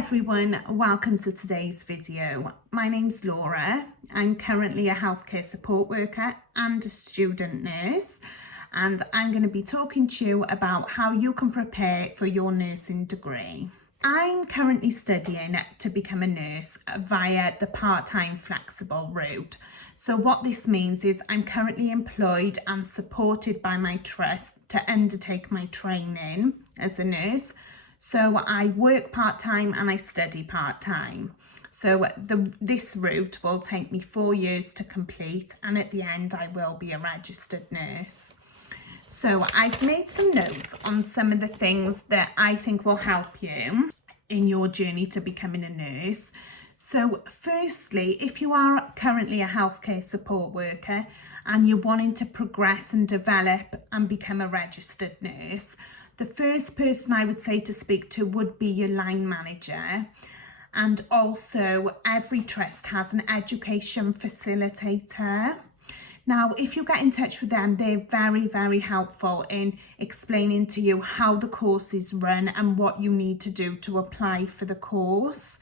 everyone, welcome to today's video. My name's Laura. I'm currently a healthcare support worker and a student nurse, and I'm going to be talking to you about how you can prepare for your nursing degree. I'm currently studying to become a nurse via the part-time flexible route. So what this means is I'm currently employed and supported by my trust to undertake my training as a nurse. So I work part-time and I study part-time. So this route will take me 4 years to complete, and at the end I will be a registered nurse. So I've made some notes on some of the things that I think will help you in your journey to becoming a nurse. So firstly, if you are currently a healthcare support worker and you're wanting to progress and develop and become a registered nurse, the first person I would say to speak to would be your line manager. And also every trust has an education facilitator. Now, if you get in touch with them, they're very, very helpful in explaining to you how the course is run and what you need to do to apply for the course.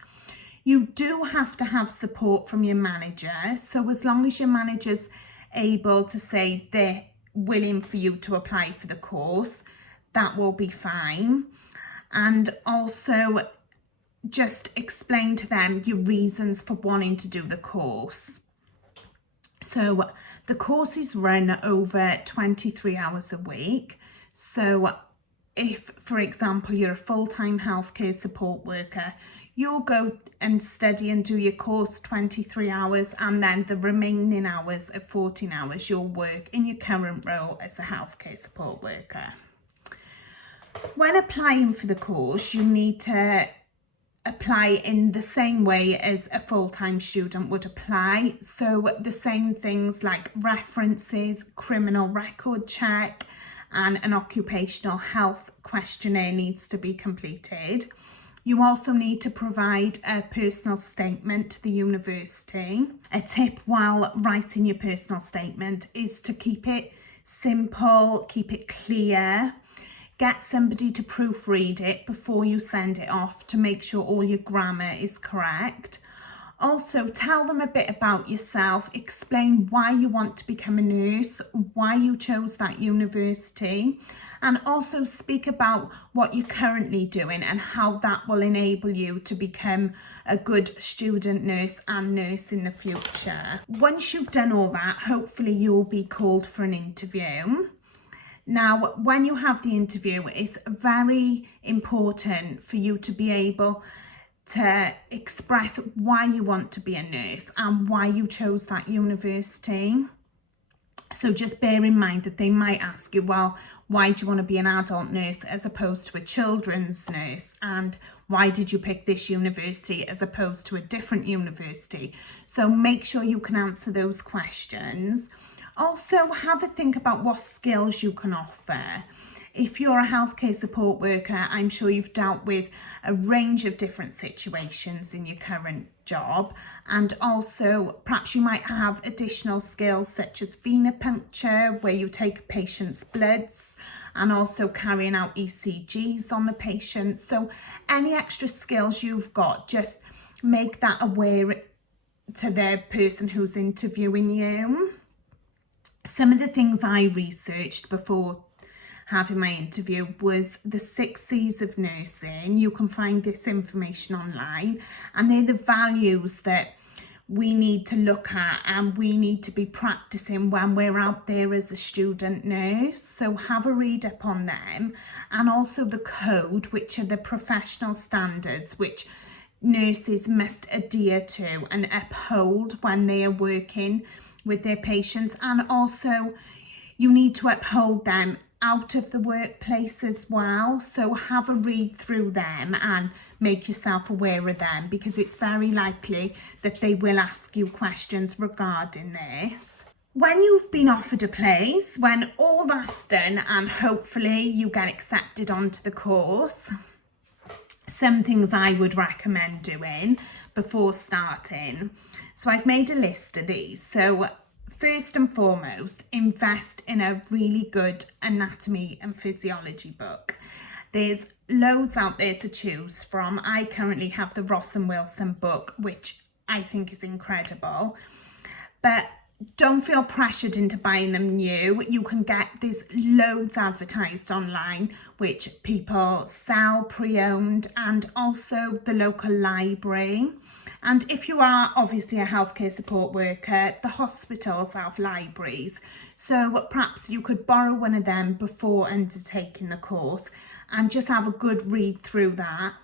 You do have to have support from your manager. So as long as your manager's able to say they're willing for you to apply for the course, that will be fine. And also just explain to them your reasons for wanting to do the course. So the course is run over 23 hours a week. So if, for example, you're a full-time healthcare support worker, you'll go and study and do your course 23 hours, and then the remaining hours of 14 hours you'll work in your current role as a healthcare support worker. When applying for the course, you need to apply in the same way as a full-time student would apply. So the same things like references, criminal record check, and an occupational health questionnaire needs to be completed. You also need to provide a personal statement to the university. A tip while writing your personal statement is to keep it simple, keep it clear. Get somebody to proofread it before you send it off to make sure all your grammar is correct. Also, tell them a bit about yourself. Explain why you want to become a nurse, why you chose that university, and also speak about what you're currently doing and how that will enable you to become a good student nurse and nurse in the future. Once you've done all that, hopefully you'll be called for an interview. Now, when you have the interview, it's very important for you to be able to express why you want to be a nurse and why you chose that university. So just bear in mind that they might ask you, well, why do you want to be an adult nurse as opposed to a children's nurse? And why did you pick this university as opposed to a different university? So make sure you can answer those questions. Also, have a think about what skills you can offer. If you're a healthcare support worker, I'm sure you've dealt with a range of different situations in your current job. And also, perhaps you might have additional skills such as venipuncture, where you take a patient's bloods, and also carrying out ECGs on the patient. So any extra skills you've got, just make that aware to the person who's interviewing you. Some of the things I researched before having my interview was the 6 C's of nursing. You can find this information online, and they're the values that we need to look at and we need to be practicing when we're out there as a student nurse. So have a read up on them, and also the code, which are the professional standards which nurses must adhere to and uphold when they are working with their patients. And also you need to uphold them out of the workplace as well. So have a read through them and make yourself aware of them, because it's very likely that they will ask you questions regarding this. When you've been offered a place, when all that's done and hopefully you get accepted onto the course, some things I would recommend doing before starting. So I've made a list of these. So first and foremost, invest in a really good anatomy and physiology book. There's loads out there to choose from. I currently have the Ross and Wilson book, which I think is incredible, but don't feel pressured into buying them new. You can get, there's loads advertised online which people sell pre-owned, and also the local library. And if you are obviously a healthcare support worker, the hospitals have libraries, so perhaps you could borrow one of them before undertaking the course and just have a good read through that.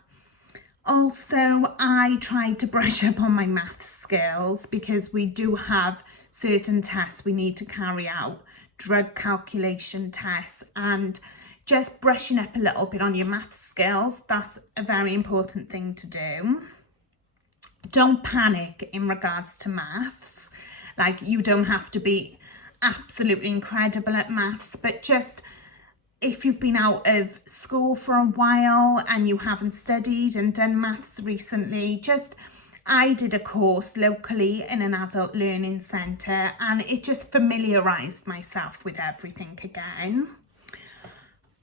Also, I tried to brush up on my maths skills because we do have certain tests we need to carry out, drug calculation tests, and just brushing up a little bit on your maths skills, that's a very important thing to do. Don't panic in regards to maths. Like, you don't have to be absolutely incredible at maths, but just if you've been out of school for a while and you haven't studied and done maths recently, I did a course locally in an adult learning centre, and it just familiarised myself with everything again.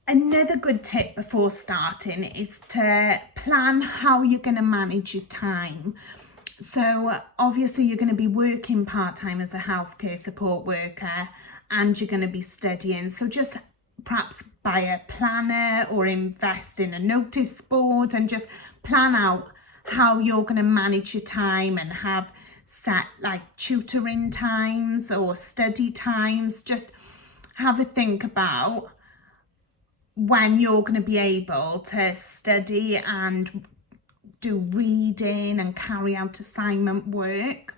Another good tip before starting is to plan how you're going to manage your time. So obviously you're going to be working part-time as a healthcare support worker, and you're going to be studying. So just perhaps buy a planner or invest in a notice board and just plan out how you're going to manage your time, and have set like tutoring times or study times. Just have a think about when you're going to be able to study and do reading and carry out assignment work.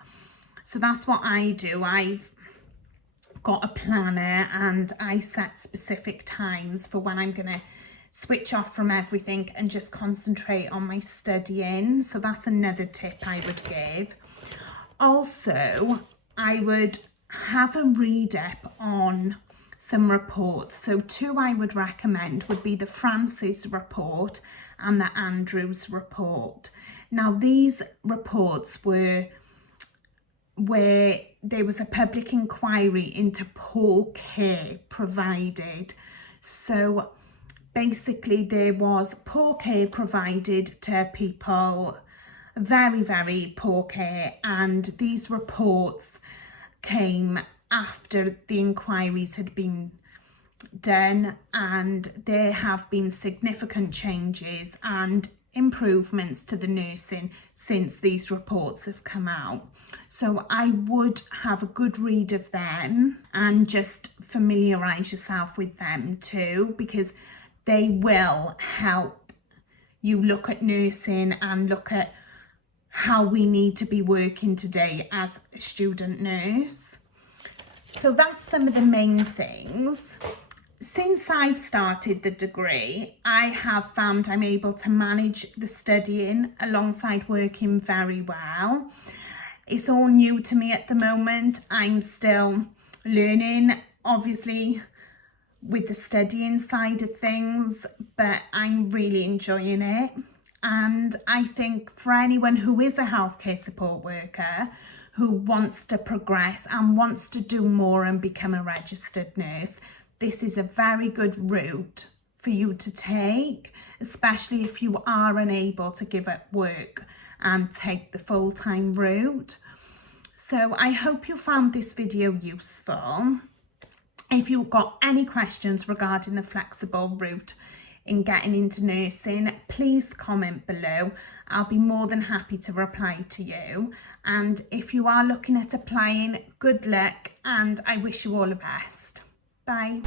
So that's what I do. I've got a planner and I set specific times for when I'm going to switch off from everything and just concentrate on my studying. So that's another tip I would give. Also, I would have a read up on some reports. So two I would recommend would be the Francis report and the Andrews report. Now, these reports were where there was a public inquiry into poor care provided. So basically there was poor care provided to people, very, very poor care, and these reports came after the inquiries had been done, and there have been significant changes and improvements to the nursing since these reports have come out. So I would have a good read of them and just familiarise yourself with them too, because they will help you look at nursing and look at how we need to be working today as a student nurse. So that's some of the main things. Since I've started the degree, I have found I'm able to manage the studying alongside working very well. It's all new to me at the moment. I'm still learning, obviously, with the studying side of things, but I'm really enjoying it. And I think for anyone who is a healthcare support worker who wants to progress and wants to do more and become a registered nurse, this is a very good route for you to take, especially if you are unable to give up work and take the full-time route. So I hope you found this video useful. If you've got any questions regarding the flexible route in getting into nursing, please comment below. I'll be more than happy to reply to you. And if you are looking at applying, good luck, and I wish you all the best. Bye.